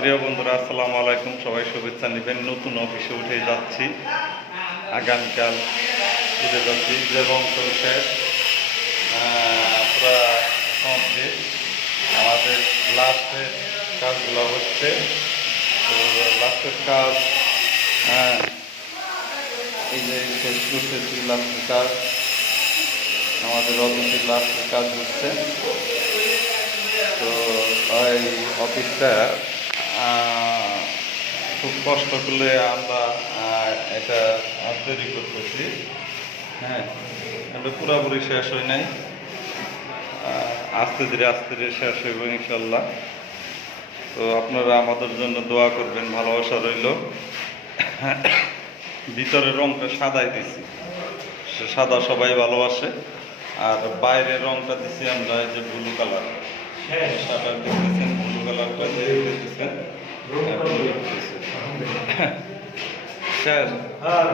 প্রিয় বন্ধুরা, আসসালামু আলাইকুম। সবাই শুভেচ্ছা নেবেন। নতুন অফিসে উঠে যাচ্ছি। আগামীকাল উঠে যাচ্ছি যে তো শেষ আমাদের লাস্টের কাজগুলো হচ্ছে, তো লাস্টের কাজ হ্যাঁ এই যে শেষ করতেছি লাস্টের কাজ। আমাদের অফিসের লাস্টের কাজ হচ্ছে। তো ওই অফিসটা খুব কষ্ট করলে আমরা এটা তৈরি করতেছি। হ্যাঁ এটা পুরোপুরি শেষ হয় নাই। আস্তে ধীরে আস্তে ধীরে শেষ হইব ইনশাল্লাহ। তো আপনারা আমাদের জন্য দোয়া করবেন ভালোবাসা রইল। ভিতরের রংটা সাদাই দিছি। সে সাদা সবাই ভালোবাসে। আর বাইরের রংটা দিছি আমরা এই যে ব্লু কালার। শাটার দেখতেছেন ব্লু কালারটা যে দেখতেছেন শেষ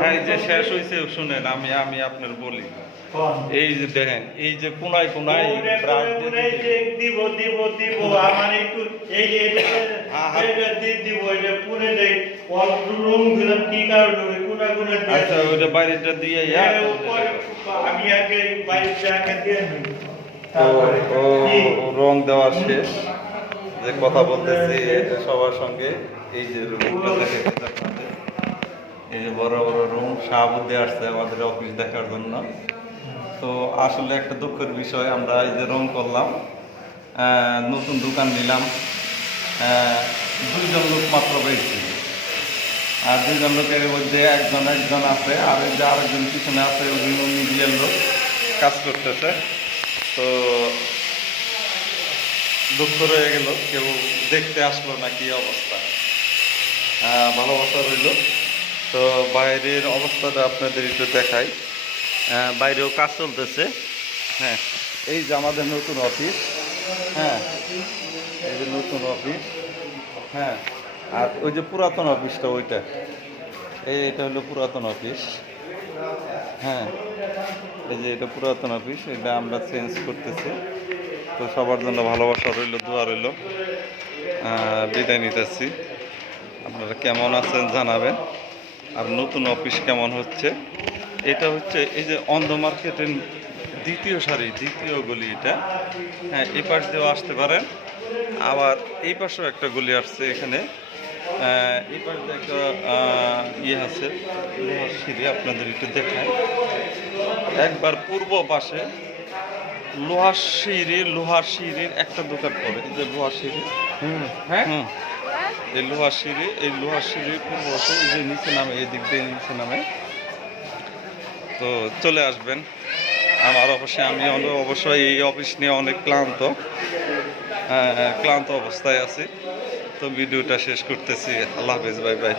হ্যাঁ যে শেষ হয়েছে শুনেন আমি আমি আপনার বলি। এই যে দেখেন এই যে কোনায় কোনায় ব্রাশ দিয়ে দিতে- দিব দিব দিব আমার একটু এই যে আহা। এটা দিয়ে দিব এটা পুরে দেই রুম দিলাম কি কারণে ওই কোনা কোনা আচ্ছা ওইটা বাইরেটা দিয়ে এ, উপরে আমি আগে বাইরে জায়গা দিয়ে ও রং দেওয়া শেষ। যে কথা বলতেছি সবার সঙ্গে। এই যে রুমটা দেখে আপনাদের এই যে বড় বড় রুম, শাহাবুদ্দি আসছে আমাদের অফিস দেখার জন্য। তো আসলে একটা দুঃখের বিষয়, আমরা এই যে রং করলাম নতুন দোকান নিলাম। দুইজন লোক মাত্র পেয়েছি আর দুইজন লোকের মধ্যে একজন একজন আছে, আর যে আরেকজন পিছনে আছে উনি নিজের লোক। কাজ করতেছে। তো দুঃখ রয়ে গেল কেউ দেখতে আসলো না কি অবস্থা। আহ, ভালোবাসা রইল। তো বাইরের অবস্থাটা আপনাদের একটু দেখাই। আহ, বাইরেও কাজ চলতেছে। হ্যাঁ এই যে আমাদের নতুন অফিস। হ্যাঁ এই যে নতুন অফিস। হ্যাঁ আর ওই যে পুরাতন অফিসটা ওইটা। এই এটা হলো পুরাতন অফিস। হ্যাঁ এই যে এটা পুরাতন অফিস এটা আমরা চেঞ্জ করতেছি। তো সবার জন্য ভালোবাসা রইল, দোয়া রইল। বিদায় নিতেছি। আপনারা কেমন আছেন জানাবেন। আর নতুন অফিস কেমন হচ্ছে? এটা হচ্ছে এই যে অন্ধ মার্কেটের দ্বিতীয় সারি, দ্বিতীয় গলি এটা। হ্যাঁ এই পাশ দিয়েও আসতে পারেন। আবার এই পাশেও একটা গলি আসছে এখানে। এই পাশ দিয়ে একটা ইয়ে আছে সিঁড়ি, আপনাদের একটু দেখায় একবার পূর্ব পাশে লোহার সিঁড়ি লোহার সিঁড়ির একটা দোকান পড়ে এই যে লোহার সিঁড়ি। হ্যাঁ? এই লোহার সিঁড়ি এই লোহার সিঁড়ির পূর্ব এই যে নিচে নামে এই দিক দিয়ে নিচে নামে। তো চলে আসবেন। আমার অবশ্যই আমি অবশ্যই এই অফিস নিয়ে অনেক ক্লান্ত। আহ, ক্লান্ত অবস্থায় আছি। তো ভিডিওটা শেষ করতেছি। আল্লাহ হাফেজ বাই বাই।